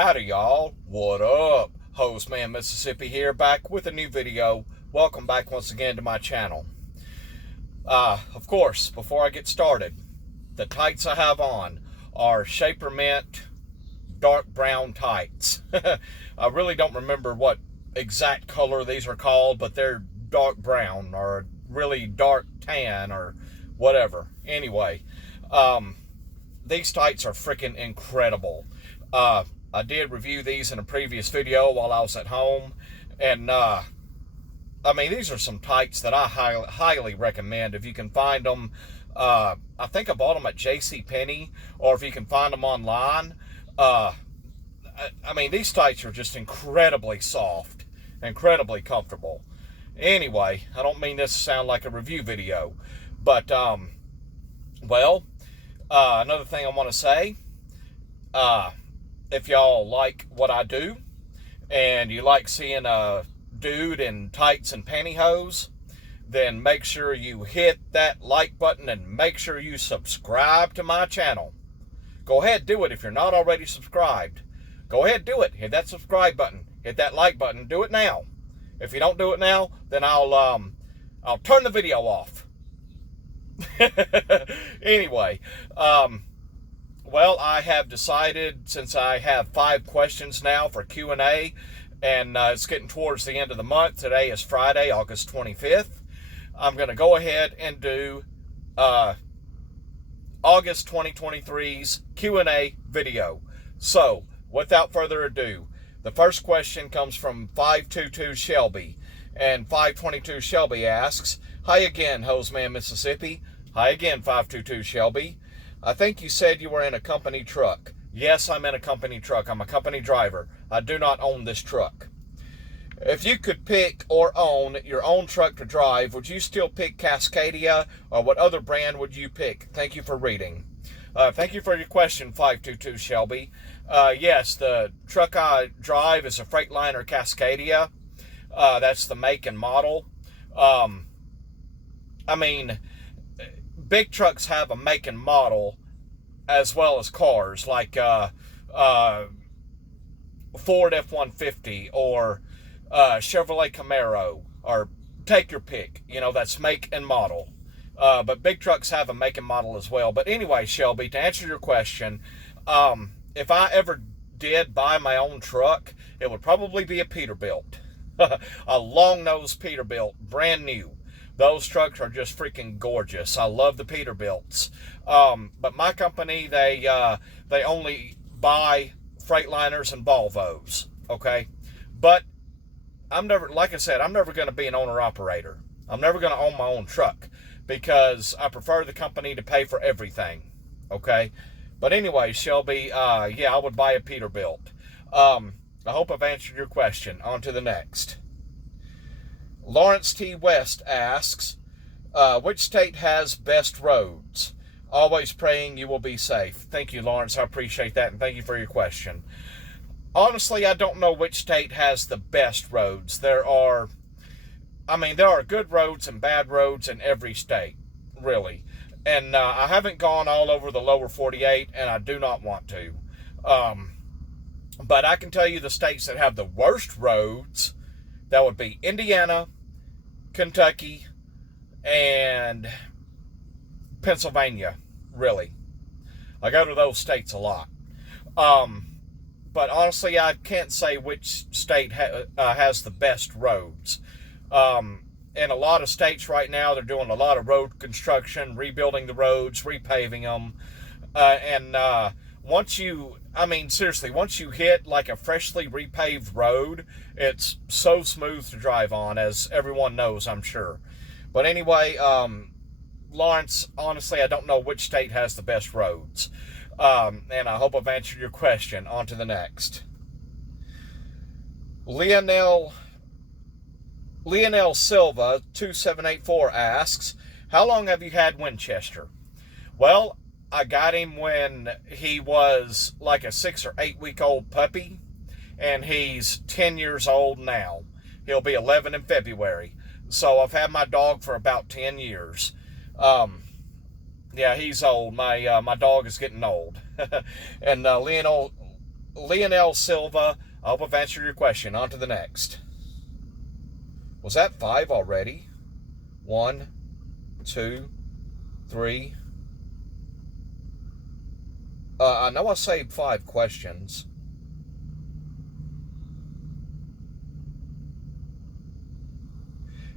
Howdy y'all, what up? Hostman Mississippi here, back with a new video. Welcome back once again to my channel. Of course, before I get started, the tights I have on are Shaper Mint dark brown tights. I really don't remember what exact color these are called, but they're dark brown or really dark tan or whatever. Anyway, these tights are freaking incredible. I did review these in a previous video while I was at home, and I mean, these are some tights that I highly recommend if you can find them. I think I bought them at JCPenney, or if you can find them online. I mean, these tights are just incredibly soft, incredibly comfortable. Anyway, I don't mean this to sound like a review video, but, another thing I want to say, if y'all like what I do, and you like seeing a dude in tights and pantyhose, then make sure you hit that like button and make sure you subscribe to my channel. Go ahead, do it if you're not already subscribed. Go ahead, do it. Hit that subscribe button. Hit that like button. Do it now. If you don't do it now, then I'll turn the video off. Anyway, well, I have decided, since I have 5 questions now for Q&A, and it's getting towards the end of the month. Today is Friday, August 25th. I'm going to go ahead and do August 2023's Q&A video. So, without further ado, the first question comes from 522 Shelby. And 522 Shelby asks, "Hi again, Hoseman Mississippi." Hi again, 522 Shelby. "I think you said you were in a company truck." Yes, I'm in a company truck. I'm a company driver. I do not own this truck. "If you could pick or own your own truck to drive, would you still pick Cascadia, or what other brand would you pick? Thank you for reading." Thank you for your question, 522 Shelby. Yes, the truck I drive is a Freightliner Cascadia. That's the make and model. I mean, big trucks have a make and model as well as cars, like Ford F-150 or Chevrolet Camaro, or take your pick. You know, that's make and model. But big trucks have a make and model as well. But anyway, Shelby, to answer your question, if I ever did buy my own truck, it would probably be a Peterbilt. A long-nosed Peterbilt, brand new. Those trucks are just freaking gorgeous. I love the Peterbilts. But my company, they only buy Freightliners and Volvos, okay? But like I said, I'm never going to be an owner-operator. I'm never going to own my own truck because I prefer the company to pay for everything, okay? But anyway, Shelby, yeah, I would buy a Peterbilt. I hope I've answered your question. On to the next. Lawrence T. West asks, which state has best roads? Always praying you will be safe. Thank you, Lawrence. I appreciate that, and thank you for your question. Honestly, I don't know which state has the best roads. There are good roads and bad roads in every state, really. And I haven't gone all over the lower 48, and I do not want to. But I can tell you the states that have the worst roads. That would be Indiana, Kentucky, and Pennsylvania, really. I go to those states a lot. But honestly, I can't say which state has the best roads. In a lot of states right now, they're doing a lot of road construction, rebuilding the roads, repaving them. Once you hit like a freshly repaved road, it's so smooth to drive on, as everyone knows, I'm sure. But anyway, Lawrence, honestly, I don't know which state has the best roads. And I hope I've answered your question. On to the next. Leonel Silva 2784 asks, "How long have you had Winchester?" Well, I got him when he was like a 6 or 8 week old puppy, and he's 10 years old now. He'll be 11 in February. So I've had my dog for about 10 years. Yeah, he's old. My dog is getting old. And Leonel Silva, I hope I've answered your question. On to the next. Was that 5 already? 1, 2, 3. I know I saved 5 questions.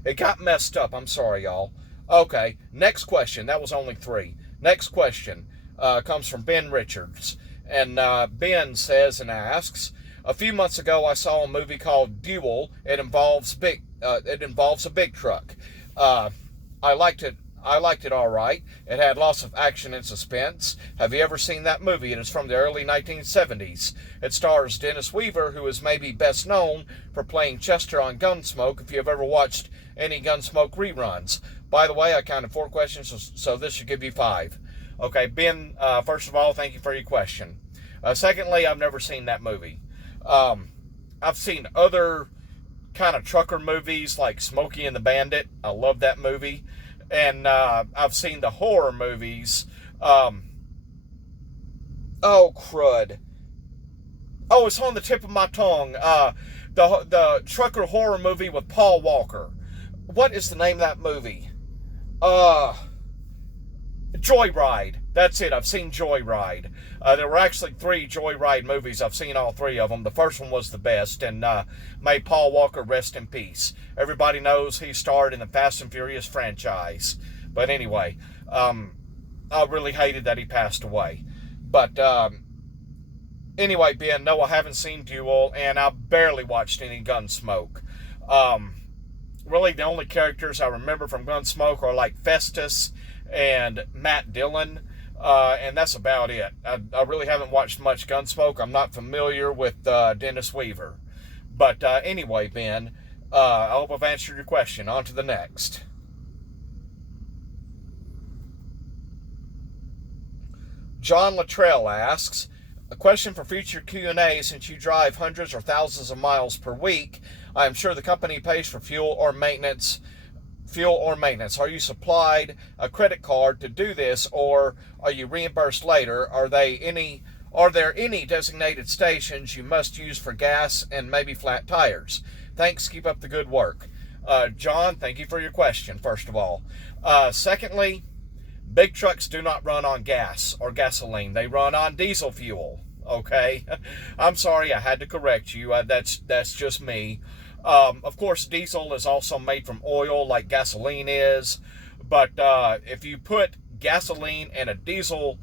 It got messed up. I'm sorry, y'all. Okay, next question. That was only 3. Next question comes from Ben Richards. And Ben says and asks, a few months ago I saw a movie called Duel. It involves a big truck. I liked it. I liked it all right. It had lots of action and suspense. Have you ever seen that movie? It is from the early 1970s. It stars Dennis Weaver, who is maybe best known for playing Chester on Gunsmoke, if you have ever watched any Gunsmoke reruns. By the way, I counted 4 questions, so this should give you 5. Okay, Ben, first of all, thank you for your question. Secondly, I've never seen that movie. I've seen other kind of trucker movies like Smokey and the Bandit. I love that movie. And I've seen the horror movies. Oh, crud. Oh, it's on the tip of my tongue. The trucker horror movie with Paul Walker. What is the name of that movie? Joyride. That's it. I've seen Joyride. There were actually 3 Joyride movies. I've seen all 3 of them. The first one was the best, and may Paul Walker rest in peace. Everybody knows he starred in the Fast and Furious franchise. But anyway, I really hated that he passed away. But anyway, Ben, no, I haven't seen Duel, and I barely watched any Gunsmoke. Really, the only characters I remember from Gunsmoke are like Festus and Matt Dillon. And that's about it. I really haven't watched much Gunsmoke. I'm not familiar with Dennis Weaver. But anyway, Ben, I hope I've answered your question. On to the next. John Luttrell asks, a question for future Q&A. Since you drive hundreds or thousands of miles per week, I am sure the company pays for fuel or maintenance. Are you supplied a credit card to do this, or are you reimbursed later? Are there any designated stations you must use for gas and maybe flat tires? Thanks. Keep up the good work. John, thank you for your question, first of all. Secondly, big trucks do not run on gas or gasoline. They run on diesel fuel. Okay? I'm sorry, I had to correct you. That's just me. Of course, diesel is also made from oil like gasoline is, but if you put gasoline in a diesel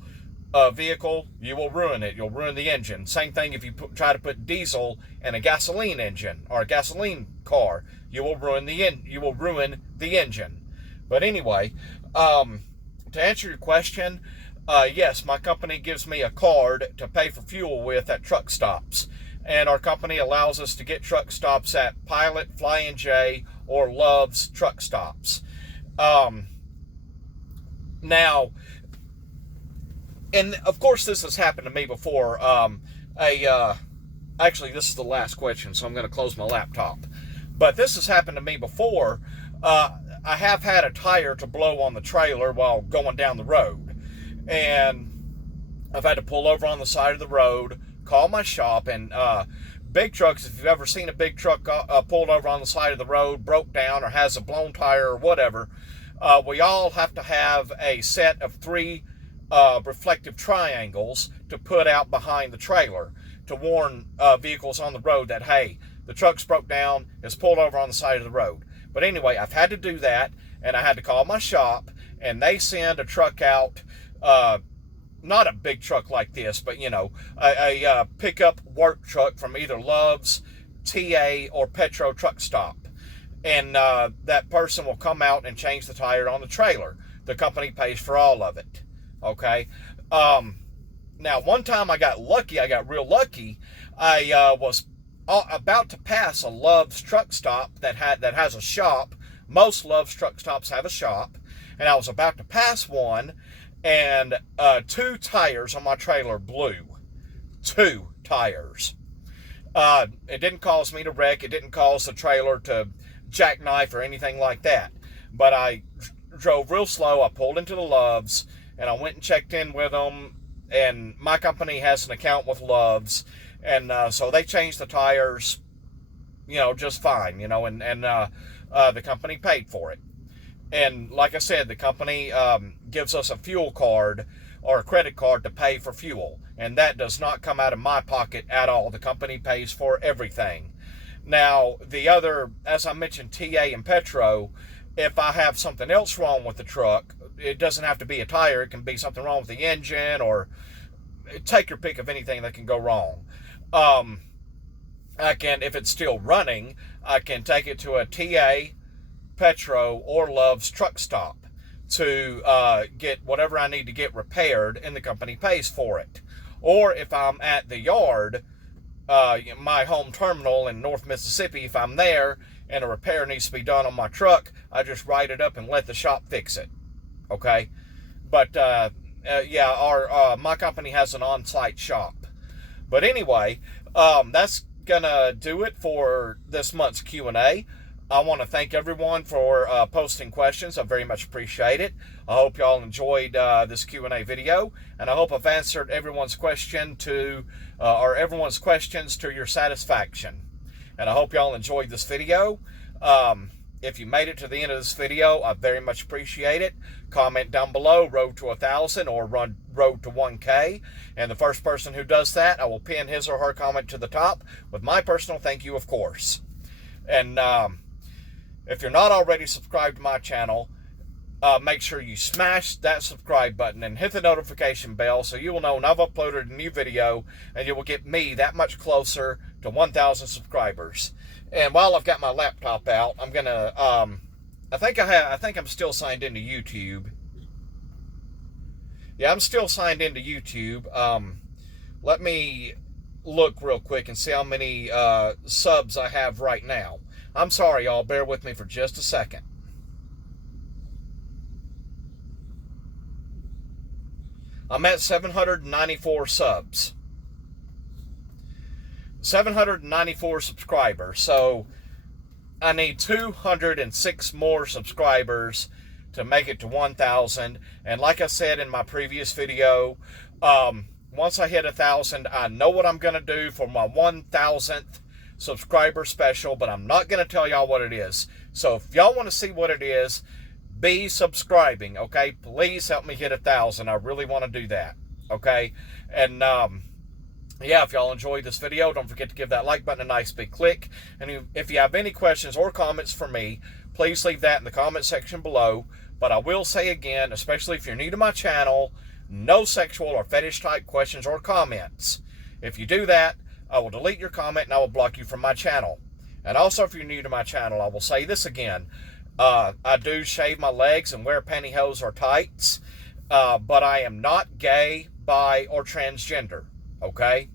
vehicle, you will ruin it. You'll ruin the engine. Same thing if you try to put diesel in a gasoline engine or a gasoline car, you will ruin the engine. But anyway, to answer your question, yes, my company gives me a card to pay for fuel with at truck stops. And our company allows us to get truck stops at Pilot, Flying J, or Love's truck stops. Now, and of course this has happened to me before. Actually, this is the last question, so I'm going to close my laptop. But this has happened to me before. I have had a tire to blow on the trailer while going down the road. And I've had to pull over on the side of the road, call my shop, and big trucks, if you've ever seen a big truck pulled over on the side of the road, broke down, or has a blown tire or whatever, we all have to have a set of 3 reflective triangles to put out behind the trailer to warn vehicles on the road that, hey, the truck's broke down, it's pulled over on the side of the road. But anyway, I've had to do that, and I had to call my shop, and they send a truck out, not a big truck like this, but, you know, a pickup work truck from either Love's, TA, or Petro truck stop. And that person will come out and change the tire on the trailer. The company pays for all of it. Okay? Now, one time I got real lucky. I was about to pass a Love's truck stop that has a shop. Most Love's truck stops have a shop. And I was about to pass one, and 2 tires on my trailer blew. 2 tires. It didn't cause me to wreck. It didn't cause the trailer to jackknife or anything like that. But I drove real slow. I pulled into the Love's, and I went and checked in with them. And my company has an account with Love's. And so they changed the tires, just fine, and the company paid for it. And like I said, the company gives us a fuel card or a credit card to pay for fuel. And that does not come out of my pocket at all. The company pays for everything. Now, the other, as I mentioned, TA and Petro, if I have something else wrong with the truck, it doesn't have to be a tire. It can be something wrong with the engine, or take your pick of anything that can go wrong. If it's still running, I can take it to a TA, Petro, or Love's truck stop to get whatever I need to get repaired, and the company pays for it. Or if I'm at the yard, my home terminal in North Mississippi, if I'm there and a repair needs to be done on my truck, I just write it up and let the shop fix it. Okay? But my company has an on-site shop. But anyway, that's gonna do it for this month's Q&A. I want to thank everyone for posting questions. I very much appreciate it. I hope y'all enjoyed this Q&A video, and I hope I've answered everyone's questions to your satisfaction. And I hope y'all enjoyed this video. If you made it to the end of this video, I very much appreciate it. Comment down below, road to 1,000 or road to 1K. And the first person who does that, I will pin his or her comment to the top with my personal thank you, of course. And if you're not already subscribed to my channel, make sure you smash that subscribe button and hit the notification bell so you will know when I've uploaded a new video, and you will get me that much closer to 1,000 subscribers. And while I've got my laptop out, I'm gonna I think I'm still signed into YouTube. Yeah, I'm still signed into YouTube. Let me look real quick and see how many subs I have right now. I'm sorry, y'all. Bear with me for just a second. I'm at 794 subs. 794 subscribers. So I need 206 more subscribers to make it to 1,000. And like I said in my previous video, once I hit 1,000, I know what I'm going to do for my 1,000th subscriber special, but I'm not going to tell y'all what it is. So if y'all want to see what it is, be subscribing, okay? Please help me hit 1,000. I really want to do that, okay? And if y'all enjoyed this video, don't forget to give that like button a nice big click. And if you have any questions or comments for me, please leave that in the comment section below. But I will say again, especially if you're new to my channel, no sexual or fetish type questions or comments. If you do that, I will delete your comment and I will block you from my channel. And also, if you're new to my channel, I will say this again. I do shave my legs and wear pantyhose or tights, but I am not gay, bi, or transgender, okay?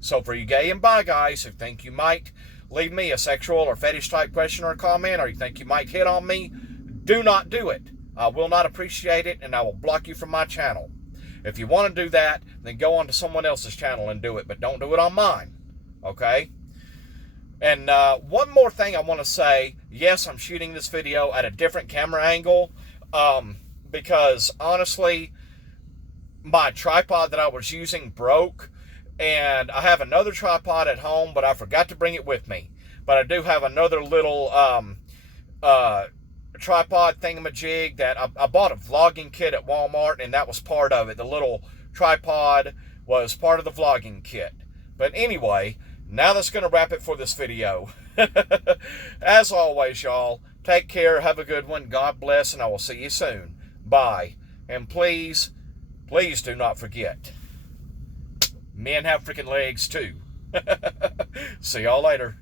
So for you gay and bi guys who think you might leave me a sexual or fetish type question or comment, or you think you might hit on me, do not do it. I will not appreciate it, and I will block you from my channel. If you want to do that, then go on to someone else's channel and do it, but don't do it on mine, okay? And one more thing I want to say, yes, I'm shooting this video at a different camera angle, because honestly, my tripod that I was using broke, and I have another tripod at home, but I forgot to bring it with me. But I do have another little tripod thingamajig that I bought a vlogging kit at Walmart, and that was part of it. The little tripod was part of the vlogging kit. But anyway, now that's going to wrap it for this video. As always, y'all, take care, have a good one, God bless, and I will see you soon. Bye. And please, please do not forget, men have freaking legs too. See y'all later.